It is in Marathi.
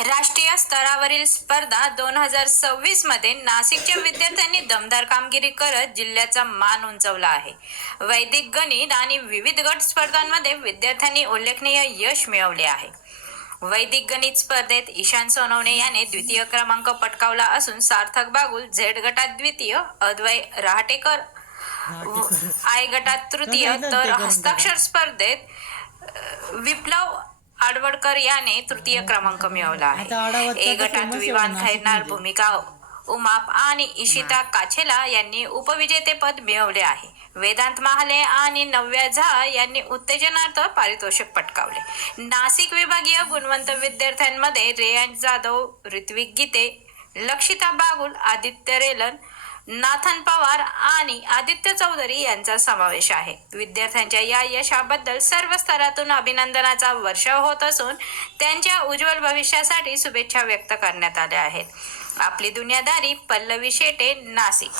राष्ट्रीय स्तरावरील स्पर्धा 2026 मध्ये नाशिकच्या विद्यार्थ्यांनी दमदार कामगिरी करत जिल्ह्याचा मान उंचावला आहे. वैदिक गणित आणि विविध गट स्पर्धांमध्ये विद्यार्थ्यांनी उल्लेखनीय यश मिळवले आहे. वैदिक गणित स्पर्धेत ईशान सोनवणे याने द्वितीय क्रमांक पटकावला असून सार्थक बागुल झेड गटात द्वितीय, अद्वय रहाटेकर आय गटात तृतीय, तर हस्ताक्षर स्पर्धेत विप्लव आडवडकर याने तृतीय क्रमांक मिळवला आहे. ए गटात विवान खैरनार, भूमिका उमाप आणि इशिता काछेला यांनी उपविजेतेपद मिळवले आहे. वेदांत महाले आणि नव्या झा यांनी उत्तेजनार्थ पारितोषिक पटकावले. नाशिक विभागीय गुणवंत विद्यार्थ्यांमध्ये रेयांश जाधव, ऋत्विक गीते, लक्षिता बागुल, आदित्य रेलन, नाथन पवार आणि आदित्य चौधरी यांचा समावेश आहे. विद्यार्थ्यांच्या या यशाबद्दल सर्व स्तरातून अभिनंदनाचा वर्षाव होत असून त्यांच्या उज्ज्वल भविष्यासाठी शुभेच्छा व्यक्त करण्यात आल्या आहेत. आपली दुनियादारी, पल्लवी शेटे, नाशिक.